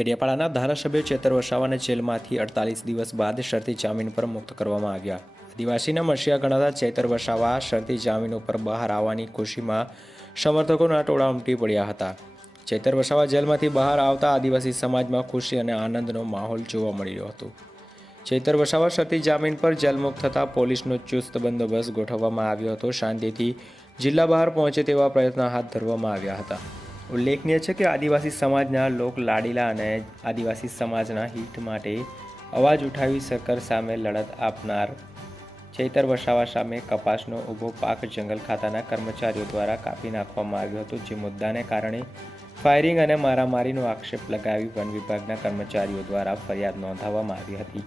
ડેડિયાપાડાના ધારાસભ્ય ચેતર વસાવાને જેલમાંથી અડતાલીસ દિવસ બાદ શરતી જામીન પર મુક્ત કરવામાં આવ્યા. આદિવાસીના મસીહા ગણાતા ચેતર વસાવા શરતી જામીન ઉપર બહાર આવવાની ખુશીમાં સમર્થકોના ટોળા ઉમટી પડ્યા હતા. ચેતર વસાવા જેલમાંથી બહાર આવતા આદિવાસી સમાજમાં ખુશી અને આનંદનો માહોલ જોવા મળી રહ્યો હતો. ચેતર વસાવા શરતી જામીન પર જેલમુક્ત થતાં પોલીસનો ચુસ્ત બંદોબસ્ત ગોઠવવામાં આવ્યો હતો. શાંતિથી જિલ્લા બહાર પહોંચે તેવા પ્રયત્નો હાથ ધરવામાં આવ્યા હતા. ઉલ્લેખનીય છે કે આદિવાસી સમાજના લોક લાડીલા અને આદિવાસી સમાજના હિત માટે અવાજ ઉઠાવી સરકાર સામે લડત આપનાર ચૈતર વસાવા સામે કપાસનો ઊભો પાક જંગલ ખાતાના કર્મચારીઓ દ્વારા કાપી નાખવામાં આવ્યો હતો. જે મુદ્દાને કારણે ફાયરિંગ અને મારામારીનો આક્ષેપ લગાવી વન વિભાગના કર્મચારીઓ દ્વારા ફરિયાદ નોંધાવવામાં આવી હતી.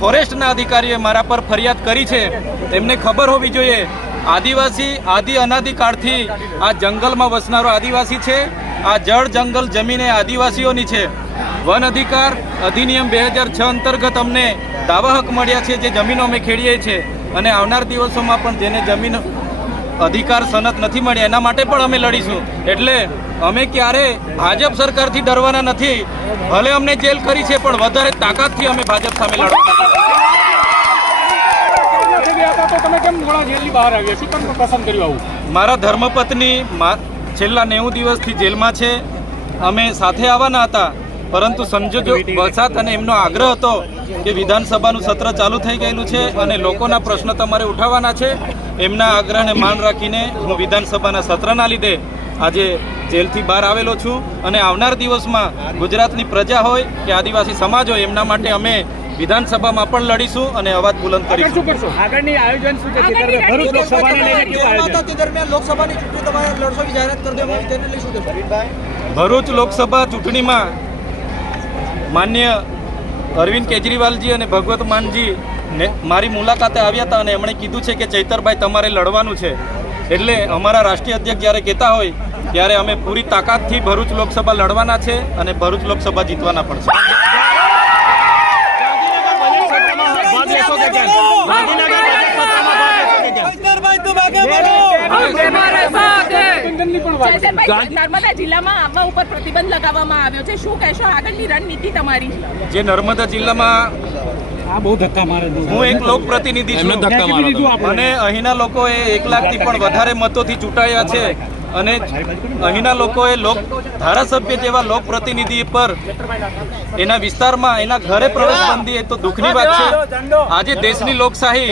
ફોરેસ્ટના અધિકારીએ મારા પર ફરિયાદ કરી છે. એમને ખબર હોવી જોઈએ. આદિવાસી, આદિ અનાદિકાળથી આ જંગલમાં વસનારો આદિવાસી છે. આ જળ જંગલ જમીન એ આદિવાસીઓની છે. વન અધિકાર અધિનિયમ બે હજાર છ અંતર્ગત અમને દાવા હક મળ્યા છે જે જમીનો અમે ખેડીએ છીએ. અને આવનાર દિવસોમાં પણ જેને જમીન અધિકાર સનત નથી મળ્યા, એના માટે પણ અમે લડીશું. એટલે અમે ક્યારે ભાજપ સરકારથી ડરવાના નથી. ભલે અમને જેલ કરી છે, પણ વધારે તાકાતથી અમે ભાજપ સામે આવું મારા ધર્મપત્ની છેલ્લા નેવું દિવસથી જેલમાં છે. અમે સાથે આવવાના હતા, પરંતુ સંજોગો વરસાદ અને એમનો આગ્રહ હતો કે વિધાનસભાનું સત્ર ચાલુ થઈ ગયેલું છે અને લોકોના પ્રશ્ન તમારે ઉઠાવવાના છે. એમના આગ્રહને માન રાખીને હું વિધાનસભાના સત્રના લીધે આજે જેલથી બહાર આવેલો છું અને આવનાર દિવસમાં ગુજરાતની પ્રજા હોય કે આદિવાસી સમાજ હોય એમના માટે અમે વિધાનસભામાં પણ લડીશું અને અવાજ બુલંદ કરીશું. આગળની આયોજન શું છે? ભરૂચ લોકસભાને લઈને કેવું જેલમાં આયોજન? હતા તે દરમિયાન લોકસભાની ચૂંટણી તમારે લડશો જાહેરાત કરી દેવામાં તેને લઈ શું ભરૂચ લોકસભા ચૂંટણીમાં માન્ય અરવિંદ કેજરીવાલજી અને ભગવત માનજી ને મારી મુલાકાતે આવ્યા હતા અને એમણે કીધું છે કે ચૈતરભાઈ તમારે લડવાનું છે. એટલે અમારા રાષ્ટ્રીય અધ્યક્ષ જ્યારે કહેતા હોય ત્યારે અમે પૂરી તાકાતથી ભરૂચ લોકસભા લડવાના છે અને ભરૂચ લોકસભા જીતવાના પણ છે. છે. જિલ્લામાં આવવા ઉપર પ્રતિબંધ લગાવવામાં આવ્યો છે. શું કહેશો? આગળની રણનીતિ તમારી જે નર્મદા જિલ્લામાં આ બહુ ધક્કા મારે હું એક લોકપ્રતિનિધિ છું. મેં કીધું અને અહીંના લોકોએ એક લાખથી પણ વધારે મતોથી ચૂંટાયા છે. અને અહીંના લોકોએ લોક ધારાસભ્ય જેવા લોકપ્રતિનિધિ પર એના વિસ્તારમાં એના ઘરે પ્રવેશ બંધી એ તો દુઃખની વાત છે. આજે દેશની લોકશાહી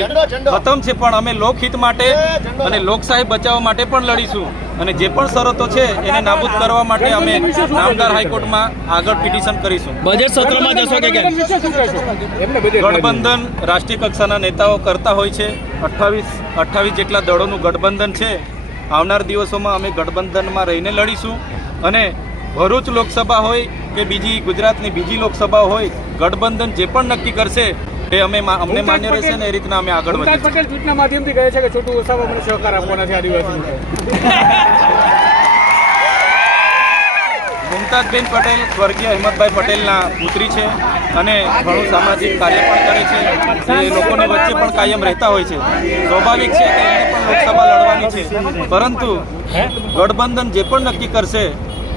ખતમ છે પણ અમે લોકહિત માટે અને લોકશાહી બચાવવા માટે પણ લડીશું. અને જે પણ શરતો છે એને નાબૂદ કરવા માટે અમે નામદાર હાઈકોર્ટમાં આગળ પિટિશન કરીશું. બજેટ સત્રમાં જશો કે ગઠબંધન રાષ્ટ્રીય કક્ષાના નેતાઓ કરતા હોય છે. અઠ્ઠાવીસ અઠ્ઠાવીસ જેટલા દળોનું ગઠબંધન છે. આવનાર દિવસોમાં અમે ગઠબંધનમાં રહીને લડીશું અને ભરૂચ લોકસભા હોય કે બીજી ગુજરાતની બીજી લોકસભા હોય ગઠબંધન જે પણ નક્કી કરશે એ અમે અમને માન્ય રહેશે ને એ રીતના અમે આગળ પટેલ ટ્વીટના માધ્યમથી કહે છે કે છોટું વસાવા મને સહકાર આપવાના છે આદિવાસીઓને. મુમતાજબેન પટેલ, સ્વર્ગીય અહેમદભાઈ પટેલના પુત્રી છે અને ઘણું સામાજિક કાર્ય પણ કરે છે. એ લોકોની વચ્ચે પણ કાયમ રહેતા હોય છે. સ્વાભાવિક છે કે એમને પણ લોકસભા લડવાની છે. પરંતુ ગઠબંધન જે પણ નક્કી કરશે,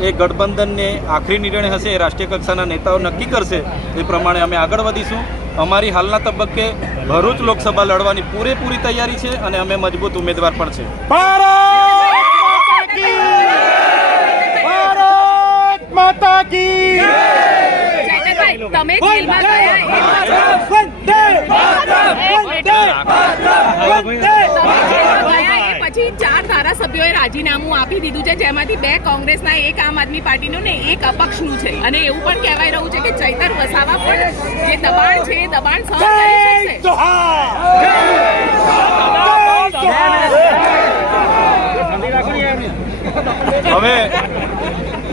એ ગઠબંધનને આખરી નિર્ણય હશે રાષ્ટ્રીય કક્ષાના નેતાઓ નક્કી કરશે, એ પ્રમાણે અમે આગળ વધીશું. અમારી હાલના તબક્કે ભરૂચ લોકસભા લડવાની પૂરેપૂરી તૈયારી છે અને અમે મજબૂત ઉમેદવાર પણ છે. જયસરભાઈ, તમે જેલમાં ગયા ગયા એ પછી ચાર ધારાસભ્યોએ રાજીનામું આપી દીધું છે જેમાંથી બે કોંગ્રેસના એક આમ આદમી પાર્ટીનું ને એક અપક્ષનું છે. અને એવું પણ કહેવાય રહ્યું છે કે ચૈતર વસાવા પણ જે દબાણ છે એ દબાણ સહન કરી શકશે. હવે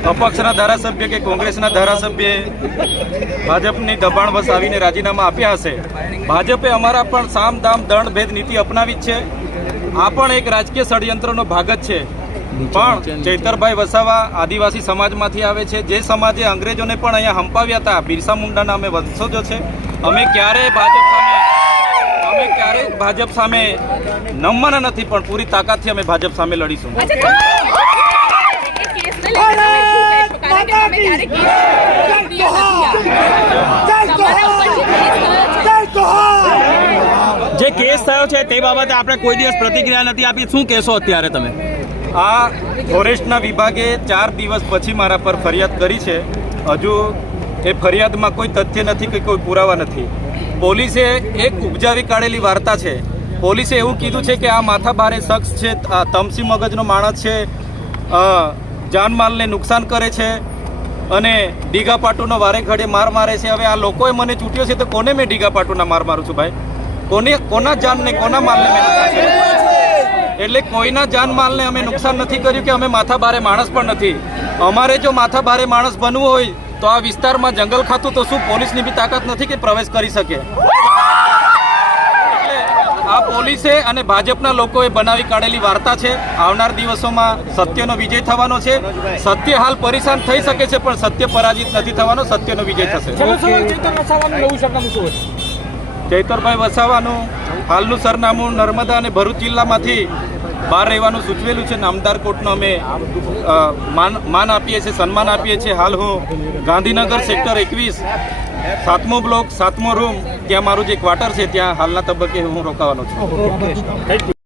અપક્ષના ધારાસભ્ય કે કોંગ્રેસના ધારાસભ્યએ ભાજપની દબાણ વસ આવીને રાજીનામા આપ્યા હશે? ભાજપે અમારા પણ સામ દામ દંડ ભેદ નીતિ અપનાવી છે. આ પણ એક રાજકીય ષડયંત્રનો ભાગ જ છે. પણ ચૈતરભાઈ વસાવા આદિવાસી સમાજમાંથી આવે છે. જે સમાજે અંગ્રેજોને પણ અહીંયા હંપાવ્યા હતા, બિરસા મુંડાના અમે વંશજો છે. અમે ક્યારેય ભાજપ સામે અમે ક્યારેય ભાજપ સામે નમવાના નથી, પણ પૂરી તાકાતથી અમે ભાજપ સામે લડીશું. જે કેસ થયો છે જે કેસ થયો છે તે બાબતે આપણે કોઈ દિવસ પ્રતિક્રિયા નથી આપી. શું કહેશો અત્યારે તમે? આ ફોરેસ્ટના વિભાગે ચાર દિવસ પછી મારા પર ફરિયાદ કરી છે. હજુ એ ફરિયાદમાં કોઈ તથ્ય નથી કે કોઈ પુરાવા નથી. પોલીસે એક ઉપજાવી કાઢેલી વાર્તા છે. પોલીસે એવું કીધું છે કે આ માથાભારે શખ્સ છે આ તમસી મગજનો માણસ છે. જાનમાલને નુકસાન કરે છે અને ડીગા પાટુનો વારે ઘડે માર મારે છે. હવે આ લોકોએ મને ચૂંટ્યો છે તો કોને મેં ડીગા પાટુના માર મારું છું ભાઈ? કોને, કોના જાનને, કોના માલને મેં? એટલે કોઈના જાનમાલને અમે નુકસાન નથી કર્યું કે અમે માથા ભારે માણસ પણ નથી. અમારે જો માથા ભારે માણસ બનવું હોય તો આ વિસ્તારમાં જંગલ ખાતું તો શું પોલીસની બી તાકાત નથી કે પ્રવેશ કરી શકે? આ પોલીસે અને ભાજપના લોકોએ બનાવી કાઢેલી વાર્તા છે. આવનાર દિવસોમાં સત્યનો વિજય થવાનો છે. સત્ય હાલ પરેશાન થઈ શકે છે પણ સત્ય પરાજિત નથી થવાનો સત્યનો વિજય થશે. ચૈતરભાઈ વસાવાનું હાલનું સરનામું નર્મદા અને ભરૂચ જિલ્લામાંથી બહાર રહેવાનું સૂચવેલું છે નામદાર કોર્ટનો અમે માન માન આપીએ છીએ, સન્માન આપીએ છીએ. હાલ હું ગાંધીનગર સેક્ટર એકવીસ, સાતમો બ્લોક, સાતમો રૂમ, ત્યાં મારું જે ક્વાર્ટર છે, ત્યાં હાલના તબક્કે હું રોકાવાનો છું.